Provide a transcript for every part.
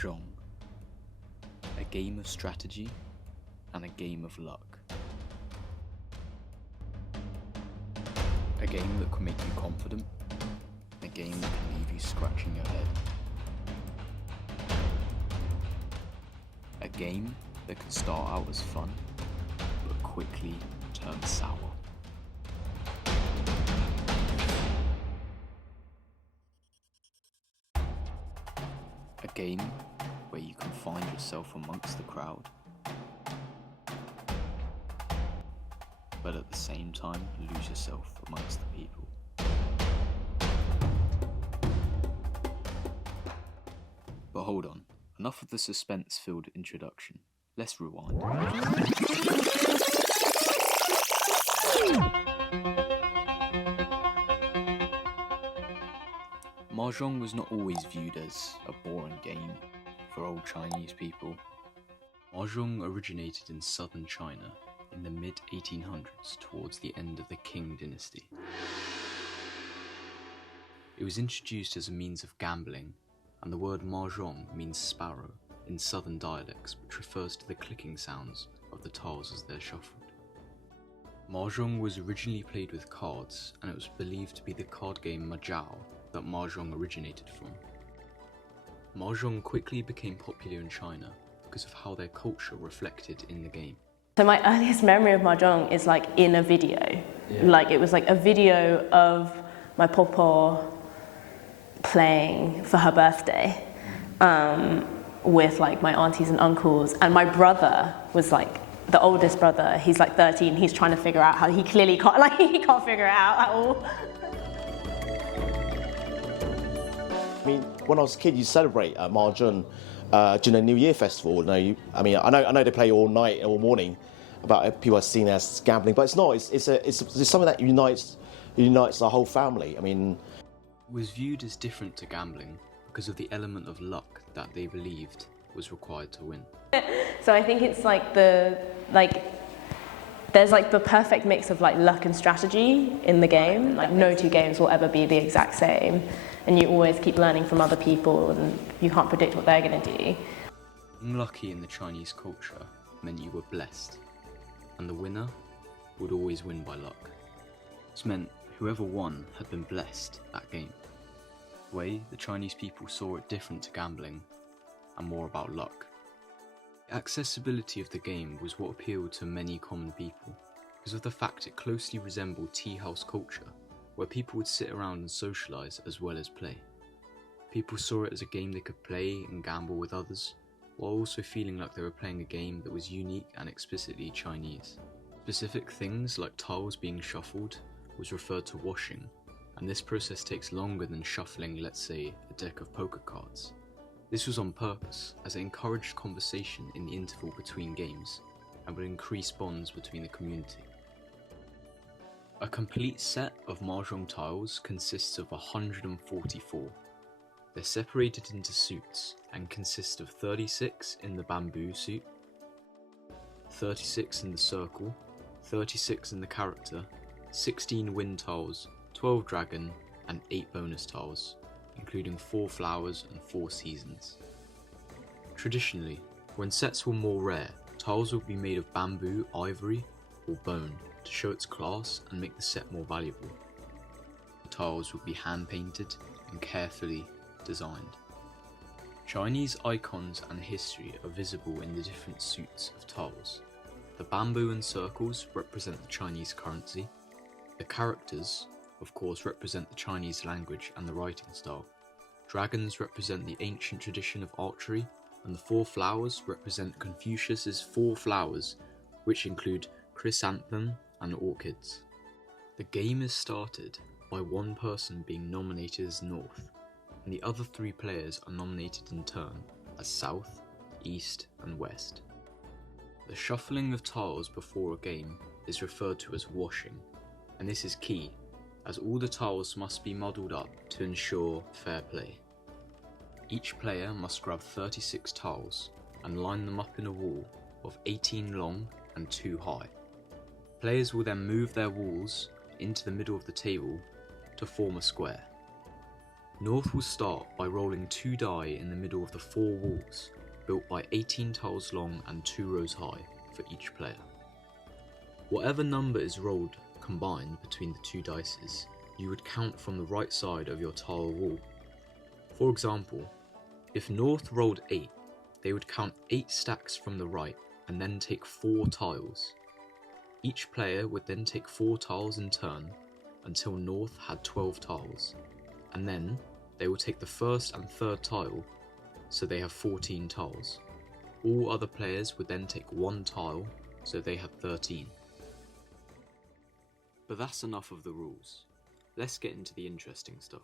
Mahjong, a game of strategy and a game of luck. A game that can make you confident, a game that can leave you scratching your head. A game that can start out as fun, but quickly turn sour. A game where you can find yourself amongst the crowd, but at the same time lose yourself amongst the people. But hold on, enough of the suspense-filled introduction. Let's rewind. Mahjong was not always viewed as a boring game for old Chinese people. Mahjong originated in southern China in the mid-1800s towards the end of the Qing dynasty. It was introduced as a means of gambling, and the word Mahjong means sparrow in southern dialects, which refers to the clicking sounds of the tiles as they're shuffled. Mahjong was originally played with cards, and it was believed to be the card game Mahjong that Mahjong originated from. Mahjong quickly became popular in China because of how their culture reflected in the game. So my earliest memory of Mahjong is like in a video. Yeah. Like it was like a video of my pawpaw playing for her birthday with like my aunties and uncles, and my brother was like the oldest brother. He's like 13. He's trying to figure out how he clearly can't he can't figure it out at all. I mean, when I was a kid, you celebrate Mahjong during the New Year festival. I know they play all night, all morning. But people are seen as gambling, but it's not. It's something that unites the whole family. I mean, it was viewed as different to gambling because of the element of luck that they believed was required to win. So I think it's like there's like the perfect mix of like luck and strategy in the game. Like no two games will ever be the exact same, and you always keep learning from other people, and you can't predict what they're going to do. Being lucky in the Chinese culture meant you were blessed, and the winner would always win by luck. This meant whoever won had been blessed that game. The way the Chinese people saw it different to gambling and more about luck. The accessibility of the game was what appealed to many common people because of the fact it closely resembled tea house culture, where people would sit around and socialise as well as play. People saw it as a game they could play and gamble with others, while also feeling like they were playing a game that was unique and explicitly Chinese. Specific things like tiles being shuffled was referred to washing, and this process takes longer than shuffling, let's say, a deck of poker cards. This was on purpose, as it encouraged conversation in the interval between games, and would increase bonds between the community. A complete set of Mahjong tiles consists of 144. They're separated into suits and consist of 36 in the bamboo suit, 36 in the circle, 36 in the character, 16 wind tiles, 12 dragon, and 8 bonus tiles, including 4 flowers and 4 seasons. Traditionally, when sets were more rare, tiles would be made of bamboo, ivory, or bone to show its class and make the set more valuable. The tiles would be hand-painted and carefully designed. Chinese icons and history are visible in the different suits of tiles. The bamboo and circles represent the Chinese currency. The characters, of course, represent the Chinese language and the writing style. Dragons represent the ancient tradition of archery, and the 4 flowers represent Confucius's 4 flowers, which include chrysanthemum and orchids. The game is started by one person being nominated as North, and the other 3 players are nominated in turn as South, East, and West. The shuffling of tiles before a game is referred to as washing, and this is key, as all the tiles must be muddled up to ensure fair play. Each player must grab 36 tiles and line them up in a wall of 18 long and 2 high. Players will then move their walls into the middle of the table to form a square. North will start by rolling 2 die in the middle of the 4 walls, built by 18 tiles long and 2 rows high for each player. Whatever number is rolled combined between the 2 dices, you would count from the right side of your tile wall. For example, if North rolled 8, they would count 8 stacks from the right and then take 4 tiles. Each player would then take 4 tiles in turn until North had 12 tiles, and then they will take the first and third tile, so they have 14 tiles. All other players would then take 1 tile, so they have 13. But that's enough of the rules. Let's get into the interesting stuff.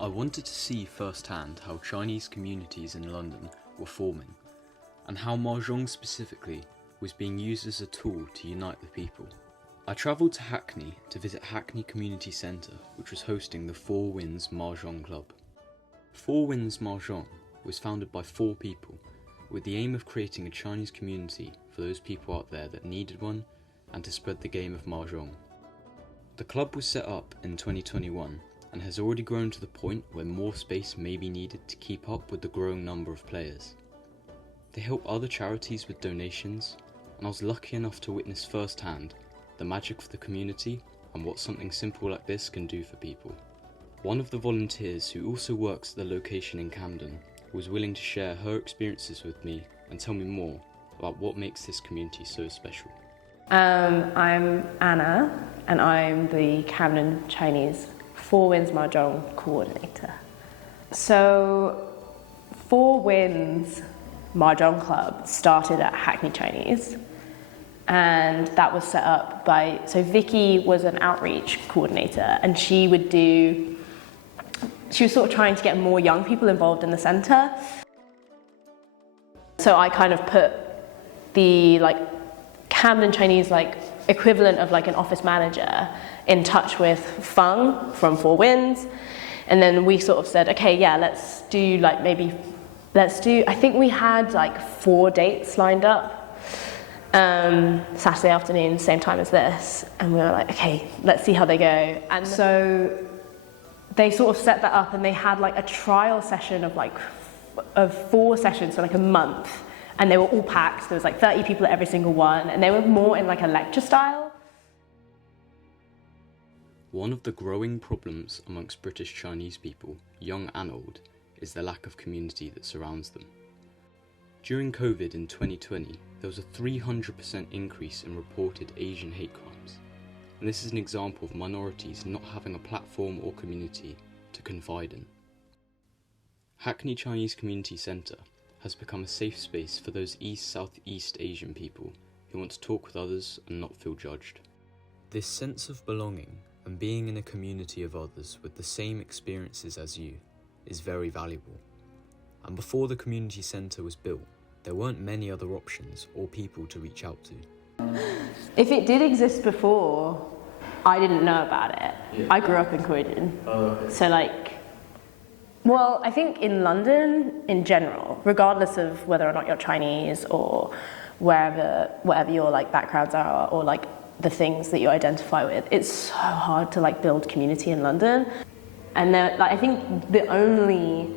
I wanted to see firsthand how Chinese communities in London were forming, and how Mahjong specifically was being used as a tool to unite the people. I travelled to Hackney to visit Hackney Community Centre, which was hosting the 4 Winds Mahjong Club. 4 Winds Mahjong was founded by 4 people, with the aim of creating a Chinese community for those people out there that needed one, and to spread the game of Mahjong. The club was set up in 2021 and has already grown to the point where more space may be needed to keep up with the growing number of players. They help other charities with donations, and I was lucky enough to witness firsthand the magic of the community and what something simple like this can do for people. One of the volunteers, who also works at the location in Camden, was willing to share her experiences with me and tell me more about what makes this community so special. I'm Anna, and I'm the Camden Chinese 4 Winds Mahjong coordinator. So 4 Winds Mahjong Club started at Hackney Chinese, and that was set up by, so Vicky was an outreach coordinator, and she was sort of trying to get more young people involved in the centre. So I kind of put the Camden Chinese equivalent of an office manager in touch with Feng from 4 Winds, and then we sort of said, okay, yeah, let's do I think we had 4 dates lined up, Saturday afternoon, same time as this, and we were like, okay, let's see how they go. And so they sort of set that up, and they had a trial session of 4 sessions, so a month, and they were all packed. There was 30 people at every single one, and they were more in a lecture style. One of the growing problems amongst British Chinese people, young and old, is the lack of community that surrounds them. During COVID in 2020, there was a 300% increase in reported Asian hate crimes, and this is an example of minorities not having a platform or community to confide in. Hackney Chinese Community Centre has become a safe space for those Southeast Asian people who want to talk with others and not feel judged. This sense of belonging and being in a community of others with the same experiences as you is very valuable. And before the community centre was built, there weren't many other options or people to reach out to. If it did exist before, I didn't know about it. Yeah. I grew up in Croydon. Oh, okay. So well, I think in London in general, regardless of whether or not you're Chinese or whatever your backgrounds are or the things that you identify with, it's so hard to build community in London. And I think the only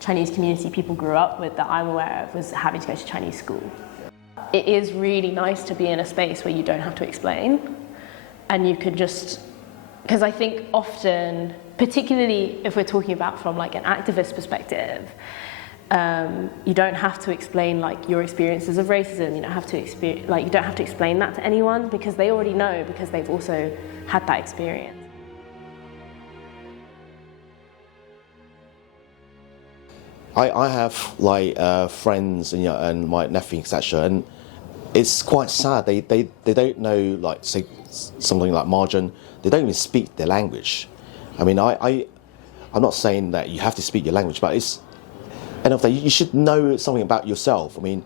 Chinese community people grew up with that I'm aware of was having to go to Chinese school. It is really nice to be in a space where you don't have to explain, and you could just, because I think often, particularly if we're talking about from an activist perspective, you don't have to explain your experiences of racism. You don't have to you don't have to explain that to anyone, because they already know, because they've also had that experience. I have friends and my nephew, etc., and it's quite sad. They don't know say something like Mahjong. They don't even speak their language. I mean, I'm not saying that you have to speak your language, but it's enough that you should know something about yourself. I mean,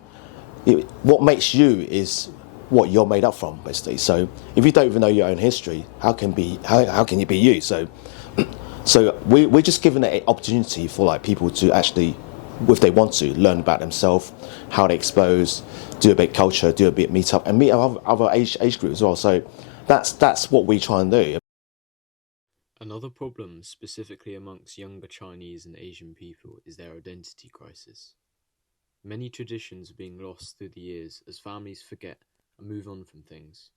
what makes you is what you're made up from, basically. So if you don't even know your own history, how can you be you? So we're just giving an opportunity for people to actually, if they want to, learn about themselves, how they expose, do a bit of culture, do a bit of meet-up, and meet other age groups as well. So that's what we try and do. Another problem, specifically amongst younger Chinese and Asian people, is their identity crisis. Many traditions are being lost through the years as families forget and move on from things.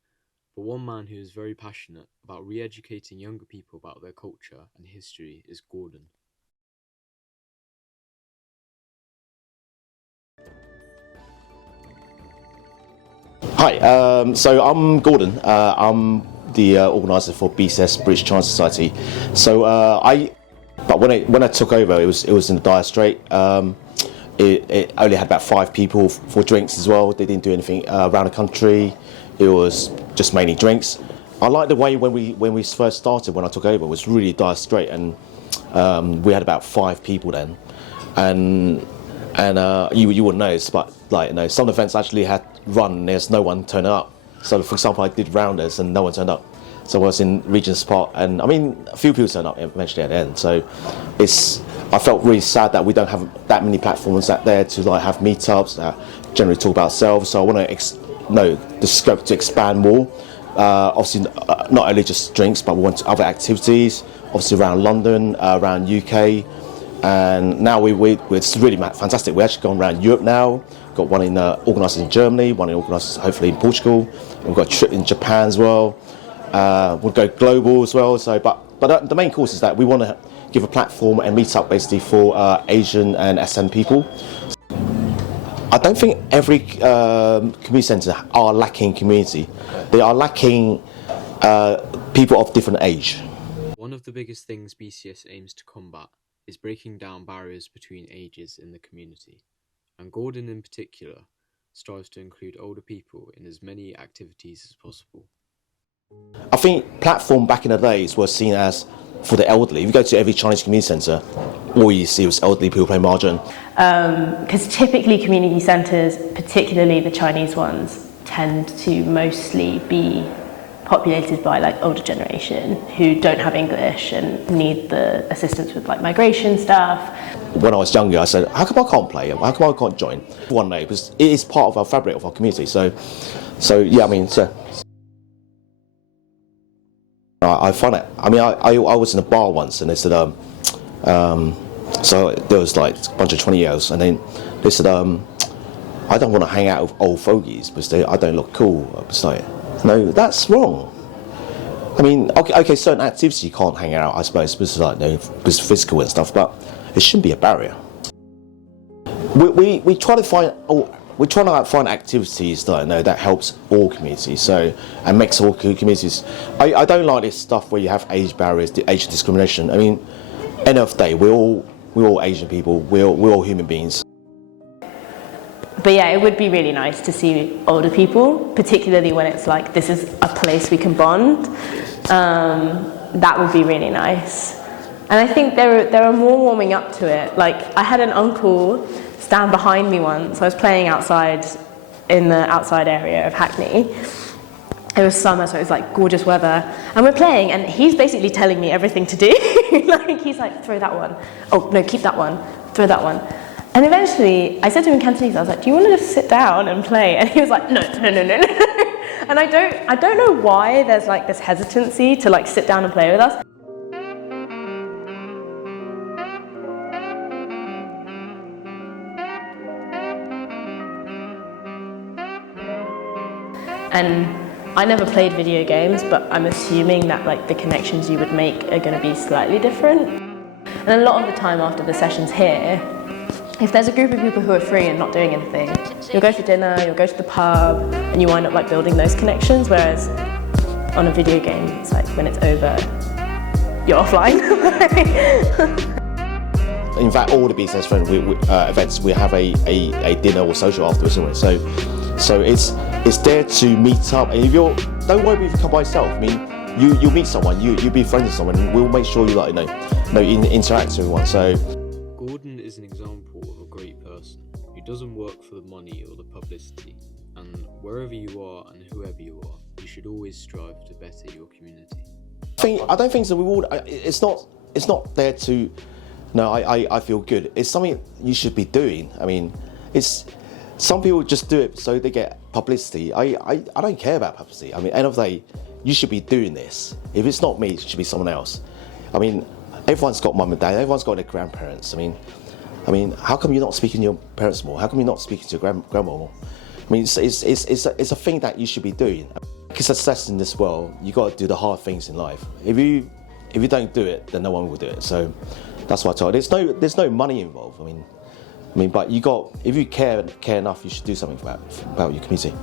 But one man who is very passionate about re-educating younger people about their culture and history is Gordon. Hi, so I'm Gordon. I'm the organiser for BCS, British Chinese Society. So but when I took over, it was in a dire strait. It only had about 5 people for drinks as well. They didn't do anything around the country. It was just mainly drinks. I like the way when we first started, when I took over, it was really dire strait, and we had about 5 people then, and you wouldn't notice, but some events actually had run and there's no one turning up. So for example, I did rounders and no one turned up. So I was in Regent's Park, and I mean a few people turned up eventually at the end. So I felt really sad that we don't have that many platforms out there to have meetups that generally talk about ourselves. So I want to the scope to expand more. Obviously, not only just drinks, but we want other activities. Obviously around London, around UK. And now it's really fantastic. We're actually going around Europe now. Got one organised in Germany, one organised hopefully in Portugal. And we've got a trip in Japan as well. We'll go global as well. So, but the main course is that we want to give a platform and meet up basically for Asian and SM people. I don't think every community centre are lacking community. They are lacking people of different age. One of the biggest things BCS aims to combat is breaking down barriers between ages in the community, and Gordon in particular strives to include older people in as many activities as possible. I think platform back in the days was seen as for the elderly. If you go to every Chinese community centre, all you see was elderly people playing Mahjong. Because typically community centres, particularly the Chinese ones, tend to mostly be populated by older generation who don't have English and need the assistance with migration stuff. When I was younger, I said, how come I can't play? How come I can't join? One day, because it is part of our fabric of our community. So yeah, I mean, I find it. I mean, I was in a bar once, and they said, so there was a bunch of 20-year-olds, and then they said, I don't want to hang out with old fogies because I don't look cool. It's no, that's wrong. I mean, okay, certain activities you can't hang out, I suppose, because because physical and stuff, but it shouldn't be a barrier. We try to find activities that helps all communities, and makes all communities. I don't like this stuff where you have age barriers, age discrimination. I mean, end of the day, we're all Asian people. We're all human beings. But yeah, it would be really nice to see older people, particularly when it's this is a place we can bond. That would be really nice. And I think there are more warming up to it. I had an uncle stand behind me once. I was playing outside in the outside area of Hackney. It was summer, so it was gorgeous weather. And we're playing, and he's basically telling me everything to do. He's throw that one. Oh, no, keep that one. Throw that one. And eventually, I said to him in Cantonese, I was like, do you want to just sit down and play? And he was like, no. And I don't know why there's this hesitancy to sit down and play with us. And I never played video games, but I'm assuming that the connections you would make are going to be slightly different. And a lot of the time after the sessions here, if there's a group of people who are free and not doing anything, you'll go for dinner, you'll go to the pub, and you wind up building those connections, whereas on a video game, it's when it's over, you're offline. In fact, all the business events, we have a dinner or social afterwards, isn't it? So it's there to meet up, and don't worry if you come by yourself. I mean, you meet someone, you be friends with someone, and we'll make sure you interact with everyone. So Gordon is an example of a great person who doesn't work for the money or the publicity, and wherever you are and whoever you are, you should always strive to better your community. I don't think so. It's not there to. No, I feel good. It's something you should be doing. I mean, some people just do it so they get publicity. I don't care about publicity. I mean, end of the day, you should be doing this. If it's not me, it should be someone else. I mean, everyone's got mum and dad, everyone's got their grandparents. I mean, how come you're not speaking to your parents more? How come you're not speaking to your grandma more? I mean, it's a thing that you should be doing. To success in this world, you got to do the hard things in life. If you don't do it, then no one will do it. So that's what I told. There's no money involved. I mean, but if you care enough, you should do something about your community.